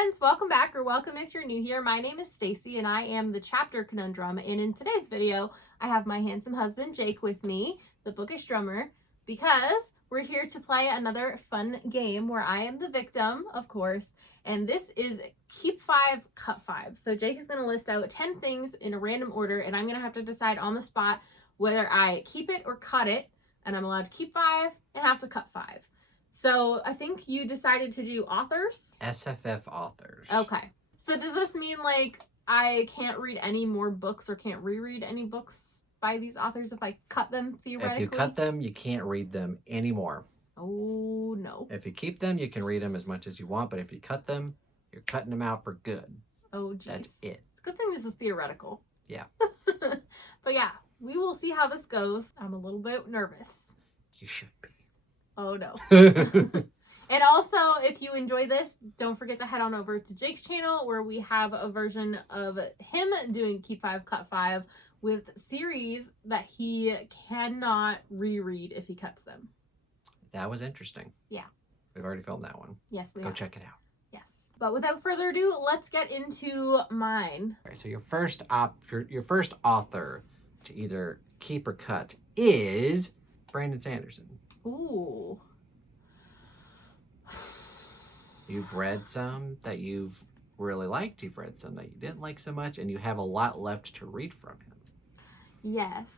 friends, welcome back, or welcome if you're new here. My name is Stacy and I am the chapter conundrum, and in today's video I have my handsome husband Jake with me, the bookish drummer, because we're here to play another fun game where I am the victim, of course, and this is keep 5, cut 5. So Jake is going to list out 10 things in a random order, and I'm going to have to decide on the spot whether I keep it or cut it, and I'm allowed to keep 5 and have to cut 5. So I think you decided to do authors? SFF authors. Okay. So does this mean like I can't read any more books or can't reread any books by these authors if I cut them theoretically? If you cut them, you can't read them anymore. Oh, no. If you keep them, you can read them as much as you want, but if you cut them, you're cutting them out for good. Oh, geez. That's it. It's a good thing this is theoretical. Yeah. But yeah, we will see how this goes. I'm a little bit nervous. You should be. Oh, no. And also, if you enjoy this, don't forget to head on over to Jake's channel where we have a version of him doing Keep 5, Cut 5 with series that he cannot reread if he cuts them. That was interesting. Yeah. We've already filmed that one. Yes, we Go have. check it out. Yes. But without further ado, let's get into mine. All right, so your first author to either keep or cut is Brandon Sanderson. Ooh. You've read some that you've really liked. You've read some that you didn't like so much, and you have a lot left to read from him. Yes.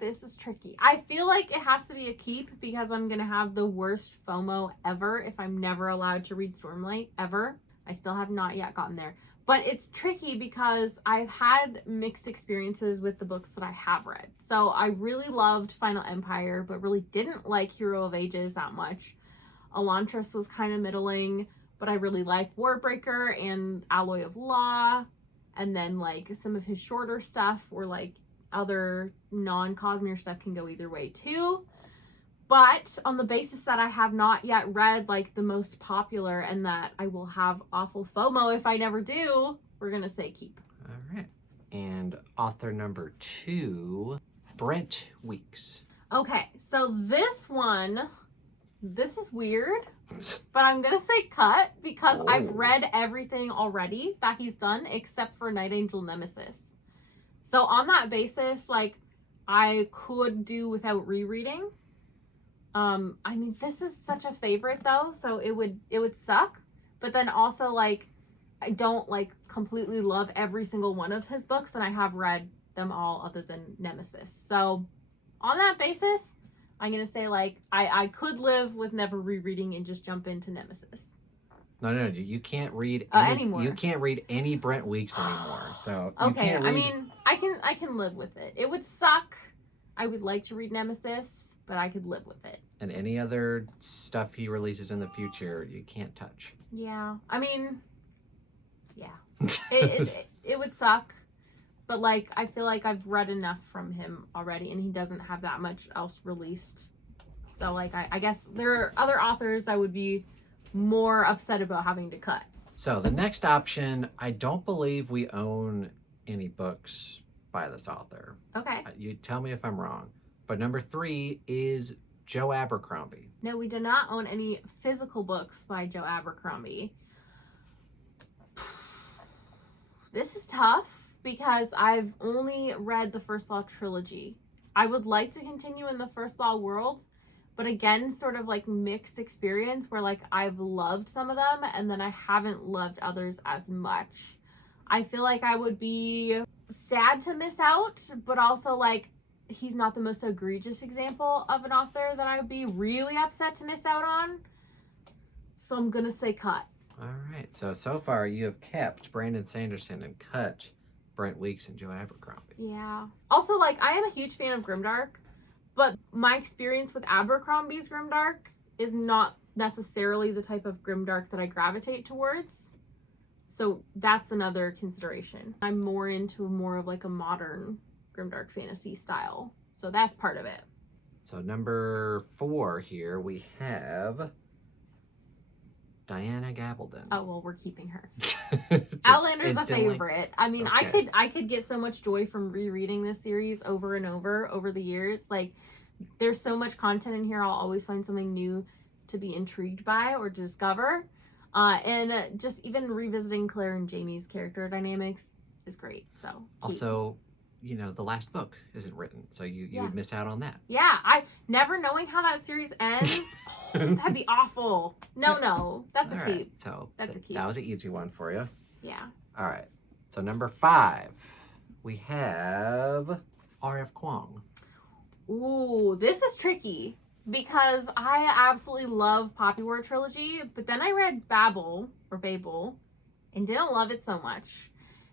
This is tricky. I feel like it has to be a keep because I'm going to have the worst FOMO ever if I'm never allowed to read Stormlight, ever. I still have not yet gotten there. But it's tricky because I've had mixed experiences with the books that I have read. So I really loved Final Empire, but really didn't like Hero of Ages that much. Elantris was kind of middling, but I really liked Warbreaker and Alloy of Law. And then like some of his shorter stuff or like other non-Cosmere stuff can go either way too. But on the basis that I have not yet read like the most popular and that I will have awful FOMO if I never do, we're going to say keep. All right. And author number 2, Brent Weeks. Okay, so this is weird, but I'm going to say cut because I've read everything already that he's done except for Night Angel Nemesis. So on that basis, like I could do without rereading. I mean, this is such a favorite though, so it would suck. But then also like, I don't like completely love every single one of his books, and I have read them all other than Nemesis. So on that basis, I'm gonna say like, I could live with never rereading and just jump into Nemesis. No, you can't read anymore. You can't read any Brent Weeks anymore. So you okay, can't read... I mean, I can live with it. It would suck. I would like to read Nemesis, but I could live with it. And any other stuff he releases in the future, you can't touch. Yeah. I mean, yeah. It would suck. But, like, I feel like I've read enough from him already, and he doesn't have that much else released. So, like, I guess there are other authors I would be more upset about having to cut. So, the next option, I don't believe we own any books by this author. Okay. You tell me if I'm wrong. But number 3 is Joe Abercrombie. No, we do not own any physical books by Joe Abercrombie. This is tough because I've only read the First Law trilogy. I would like to continue in the First Law world, but again, sort of like mixed experience where like I've loved some of them and then I haven't loved others as much. I feel like I would be sad to miss out, but also like he's not the most egregious example of an author that I would be really upset to miss out on. So I'm gonna say cut. All right. So far you have kept Brandon Sanderson and cut Brent Weeks and Joe Abercrombie. Yeah. Also, like, I am a huge fan of Grimdark, but my experience with Abercrombie's Grimdark is not necessarily the type of Grimdark that I gravitate towards. So that's another consideration. I'm more into more of like a modern Grimdark fantasy style. So that's part of it. So number 4 here, we have Diana Gabaldon. Oh, well, we're keeping her. Outlander's a favorite. I mean, okay. I could get so much joy from rereading this series over and over the years. Like, there's so much content in here. I'll always find something new to be intrigued by or discover. And just even revisiting Claire and Jamie's character dynamics is great. So keep. Also, you know, the last book isn't written, so you would miss out on that. Yeah, I never knowing how that series ends. That'd be awful. No, that's All a right, keep. so That's a keep. that was an easy one for you. Yeah. All right. So number 5, we have R.F. Kuang. Ooh, this is tricky because I absolutely love Poppy War trilogy, but then I read Babel and didn't love it so much.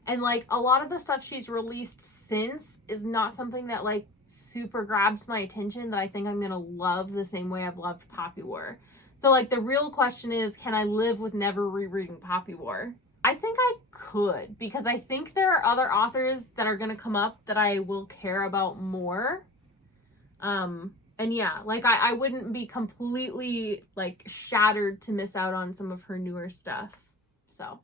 And like a lot of the stuff she's released since is not something that like super grabs my attention that I think I'm gonna love the same way I've loved Poppy War. So like the real question is, can I live with never rereading Poppy War? I think I could, because I think there are other authors that are gonna come up that I will care about more. And yeah, like I wouldn't be completely like shattered to miss out on some of her newer stuff. So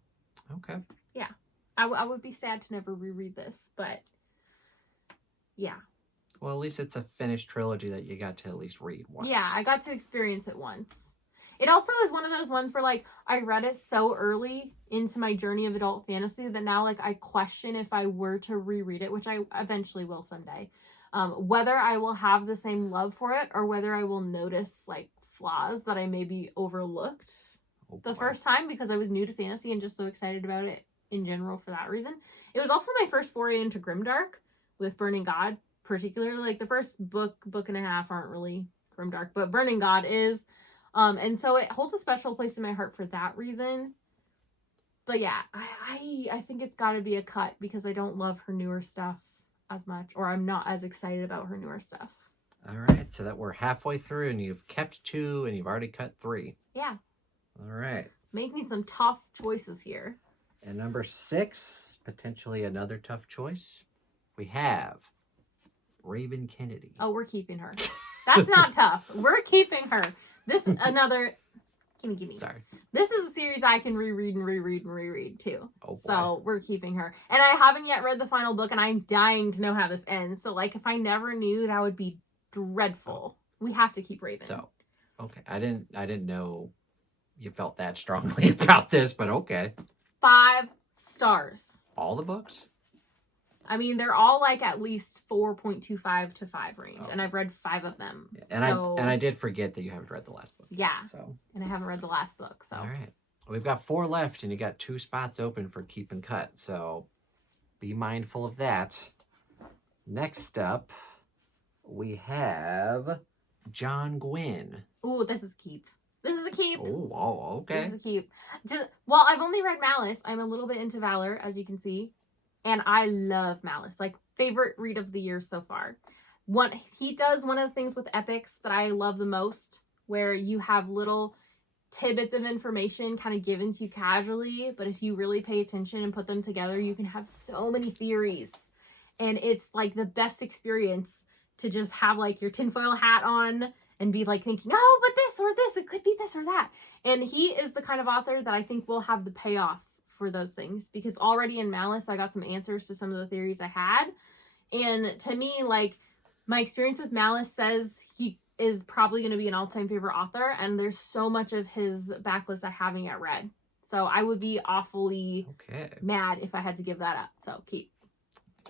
Okay. yeah, I would be sad to never reread this, but yeah. Well, at least it's a finished trilogy that you got to at least read once. Yeah, I got to experience it once. It also is one of those ones where like I read it so early into my journey of adult fantasy that now like I question if I were to reread it, which I eventually will someday, whether I will have the same love for it or whether I will notice like flaws that I maybe overlooked the first time because I was new to fantasy and just so excited about it in general for that reason. It was also my first foray into grimdark with Burning God, particularly. Like the first book and a half aren't really grimdark, but Burning God is. And so it holds a special place in my heart for that reason. But yeah, I think it's got to be a cut because I don't love her newer stuff as much, or I'm not as excited about her newer stuff. All right, so that we're halfway through and you've kept 2 and you've already cut 3. Yeah. All right. Making some tough choices here. And number 6, potentially another tough choice, we have Raven Kennedy. Oh, we're keeping her. That's not tough. We're keeping her. This another. Gimme. Sorry. This is a series I can reread too. Oh boy. So we're keeping her. And I haven't yet read the final book, and I'm dying to know how this ends. So like, if I never knew, that would be dreadful. We have to keep Raven. So, okay, I didn't know you felt that strongly about this, but okay. 5 stars. All the books? I mean, they're all like at least 4.25 to 5 range, Oh. and I've read 5 of them. Yeah. And I did forget that you haven't read the last book. Yeah. So. And I haven't read the last book. So. All right. We've got 4 left, and you got 2 spots open for keep and cut. So be mindful of that. Next up, we have John Gwynn. Ooh, this is keep. This is a keep. Oh, okay. This is a keep. Well, I've only read Malice. I'm a little bit into Valor, as you can see. And I love Malice. Like, favorite read of the year so far. He does one of the things with epics that I love the most, where you have little tidbits of information kind of given to you casually, but if you really pay attention and put them together, you can have so many theories. And it's like the best experience to just have like your tinfoil hat on and be like thinking, oh, but this or this, it could be this or that. And he is the kind of author that I think will have the payoff for those things, because already in Malice I got some answers to some of the theories I had. And to me, like, my experience with Malice says he is probably going to be an all-time favorite author, and there's so much of his backlist I haven't yet read. So I would be awfully mad if I had to give that up. So keep.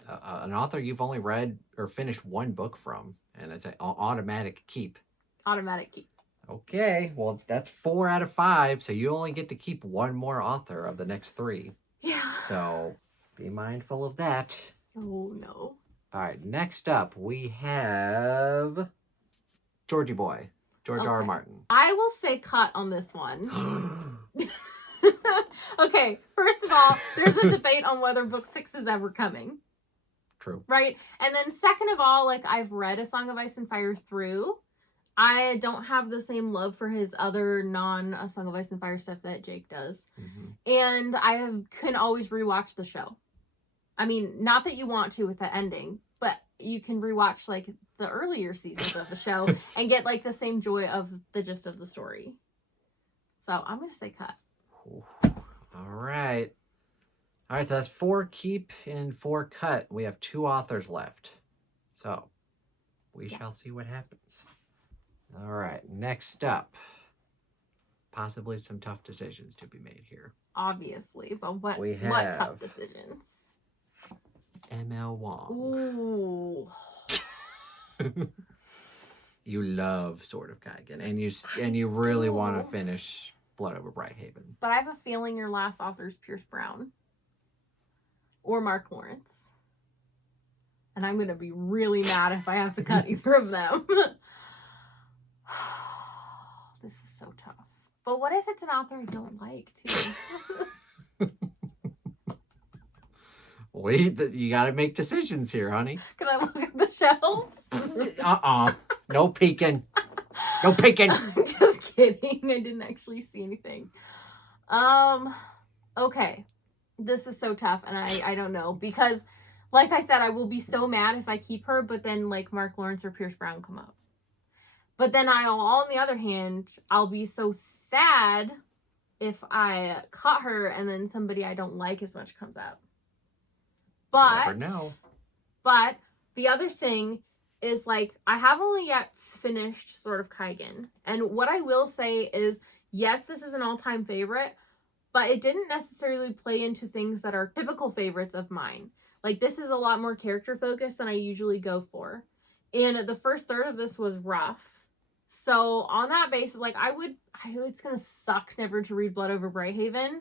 An author you've only read or finished 1 book from, and it's an automatic keep. Automatic keep. Okay, well, that's 4 out of 5, so you only get to keep 1 more author of the next 3. Yeah. So be mindful of that. Oh, no. All right, next up, we have Georgie Boy, George R. R. Martin. I will say cut on this one. Okay, first of all, there's a debate on whether book 6 is ever coming. True. Right? And then second of all, like, I've read A Song of Ice and Fire through. I don't have the same love for his other non-A Song of Ice and Fire stuff that Jake does. Mm-hmm. And I can always rewatch the show. I mean, not that you want to with the ending, but you can rewatch, like, the earlier seasons of the show and get, like, the same joy of the gist of the story. So I'm going to say cut. All right. All right, so that's 4 keep and 4 cut. We have 2 authors left. So we shall see what happens. All right, next up, possibly some tough decisions to be made here. Obviously, but what We tough have- decisions? M.L. Wong. Ooh. You love Sword of Kaigen, and you really want to do. finish Blood Over Brighthaven. But I have a feeling your last author is Pierce Brown or Mark Lawrence. And I'm going to be really mad if I have to cut either of them. This is so tough. But what if it's an author I don't like, too? Wait, you got to make decisions here, honey. Can I look at the shelves? No peeking. No peeking. I'm just kidding. I didn't actually see anything. Okay. This is so tough, and I don't know. Because, like I said, I will be so mad if I keep her, but then, like, Mark Lawrence or Pierce Brown come up. But then on the other hand, I'll be so sad if I cut her and then somebody I don't like as much comes up. But, Never know. But the other thing is, like, I have only yet finished Sword of Kaigen. And what I will say is, yes, this is an all-time favorite, but it didn't necessarily play into things that are typical favorites of mine. Like, this is a lot more character-focused than I usually go for. And the first third of this was rough. So, on that basis, like, it's gonna suck never to read Blood Over Brighthaven,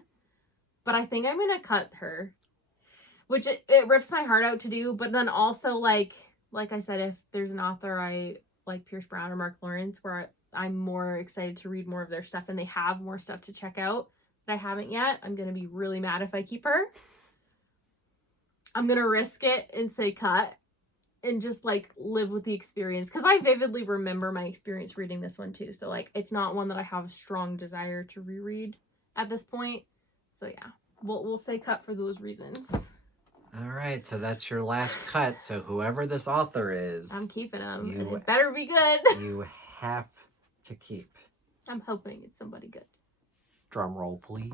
but I think I'm gonna cut her. Which it rips my heart out to do, but then also, like I said, if there's an author I like, Pierce Brown or Mark Lawrence, where I'm more excited to read more of their stuff and they have more stuff to check out that I haven't yet, I'm going to be really mad if I keep her. I'm going to risk it and say cut and just, like, live with the experience. Because I vividly remember my experience reading this one, too. So, like, it's not one that I have a strong desire to reread at this point. So, yeah, we'll say cut for those reasons. All right, so that's your last cut. So whoever this author is, I'm keeping them. And it better be good. You have to keep. I'm hoping it's somebody good. Drum roll, please.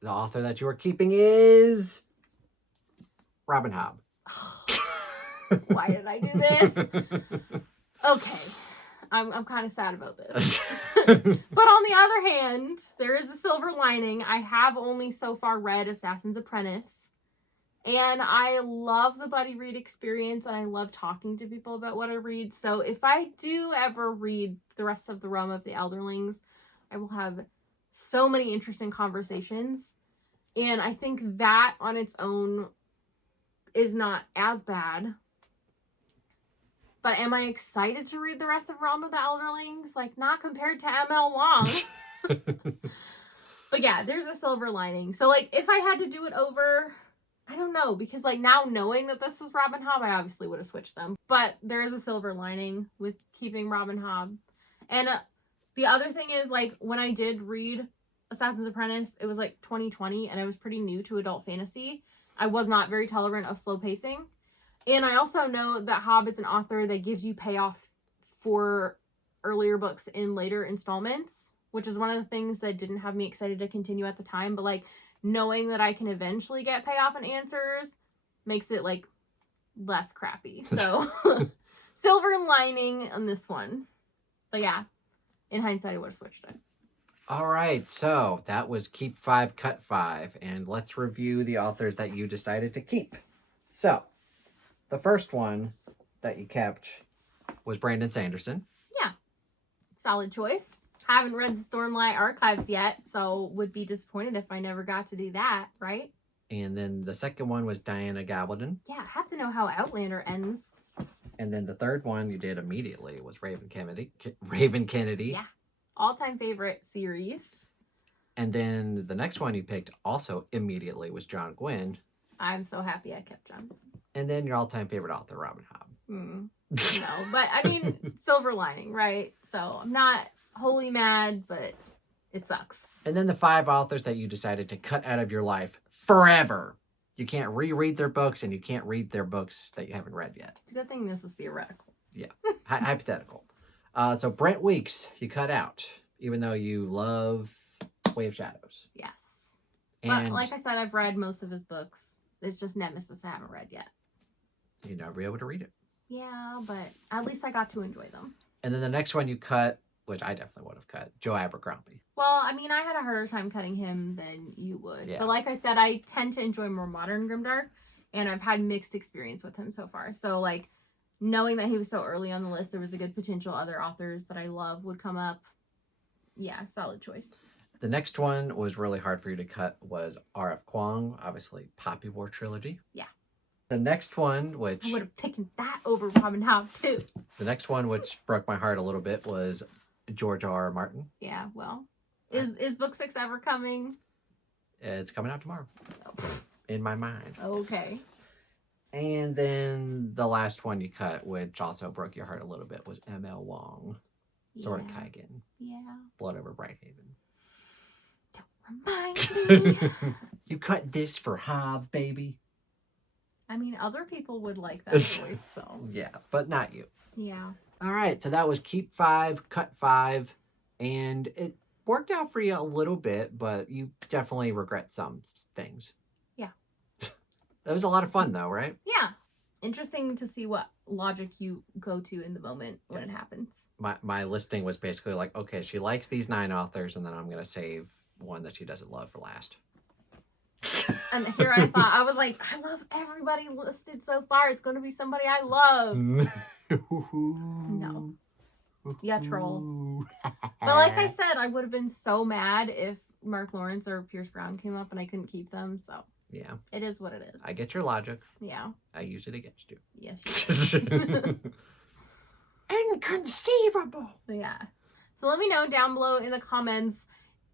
The author that you are keeping is Robin Hobb. Why did I do this? Okay. I'm kind of sad about this. But on the other hand, there is a silver lining. I have only so far read Assassin's Apprentice. And I love the buddy read experience, and I love talking to people about what I read. So if I do ever read the rest of the Realm of the Elderlings, I will have so many interesting conversations. And I think that on its own is not as bad. But am I excited to read the rest of Realm of the Elderlings? Like, not compared to M.L. Wong. But yeah, there's a silver lining. So, like, if I had to do it over, I don't know. Because, like, now knowing that this was Robin Hobb, I obviously would have switched them. But there is a silver lining with keeping Robin Hobb. And the other thing is, like, when I did read Assassin's Apprentice, it was, like, 2020. And I was pretty new to adult fantasy. I was not very tolerant of slow pacing. And I also know that Hobb is an author that gives you payoff for earlier books in later installments, which is one of the things that didn't have me excited to continue at the time. But, like, knowing that I can eventually get payoff and answers makes it, like, less crappy. So, silver lining on this one. But yeah, in hindsight, I would have switched it. All right, so that was Keep 5, Cut 5. And let's review the authors that you decided to keep. So, the first one that you kept was Brandon Sanderson. Yeah. Solid choice. Haven't read the Stormlight Archives yet, so would be disappointed if I never got to do that, right? And then the second one was Diana Gabaldon. Yeah, I have to know how Outlander ends. And then the third one you did immediately was Raven Kennedy. Yeah. All-time favorite series. And then the next one you picked also immediately was John Gwynn. I'm so happy I kept John. And then your all-time favorite author, Robin Hobb. No, but I mean, silver lining, right? So I'm not wholly mad, but it sucks. And then the 5 authors that you decided to cut out of your life forever. You can't reread their books, and you can't read their books that you haven't read yet. It's a good thing this is theoretical. Yeah, hypothetical. So Brent Weeks, you cut out, even though you love Way of Shadows. Yes. And but like I said, I've read most of his books. It's just Nemesis I haven't read yet. you'll never be able to read it. Yeah, but at least I got to enjoy them. And then the next one you cut which I definitely would have cut. Joe Abercrombie. Well, I mean, I had a harder time cutting him than you would. Yeah. But like I said, I tend to enjoy more modern Grimdark, and I've had mixed experience with him so far. So, like, knowing that he was so early on the list, there was a good potential other authors that I love would come up. Yeah, solid choice. The next one was really hard for you to cut was R.F. Kuang, obviously Poppy War Trilogy. Yeah. The next one, which... I would have taken that over Robin Hobb, too. The next one, which broke my heart a little bit, was George R.R. Martin. Yeah, well. Is book 6 ever coming? It's coming out tomorrow. In my mind. Okay. And then the last one you cut, which also broke your heart a little bit, was M.L. Wong. Sword of Kaigen. Yeah. Blood over Brighthaven. Don't remind me. You cut this for Hobb, baby. I mean, other people would like that choice, so. Yeah, but not you. Yeah. All right, so that was keep 5, cut 5, and it worked out for you a little bit, but you definitely regret some things. Yeah. That was a lot of fun, though, right? Yeah. Interesting to see what logic you go to in the moment when it happens. My listing was basically like, okay, she likes these 9 authors, and then I'm going to save one that she doesn't love for last. And here I thought, I was like, I love everybody listed so far. It's going to be somebody I love. No. Yeah, troll. But like I said, I would have been so mad if Mark Lawrence or Pierce Brown came up and I couldn't keep them. So yeah, it is what it is. I get your logic. Yeah. I use it against you. Yes, you do. Inconceivable. Yeah. So let me know down below in the comments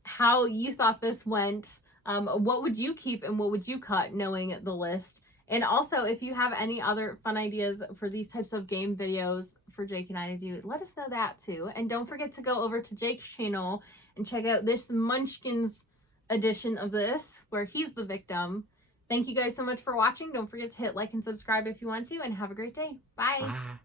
how you thought this went. What would you keep and what would you cut knowing the list? And also, if you have any other fun ideas for these types of game videos for Jake and I to do, let us know that too. And don't forget to go over to Jake's channel and check out this Munchkins edition of this, where he's the victim. Thank you guys so much for watching. Don't forget to hit like and subscribe if you want to, and have a great day. Bye. Bye.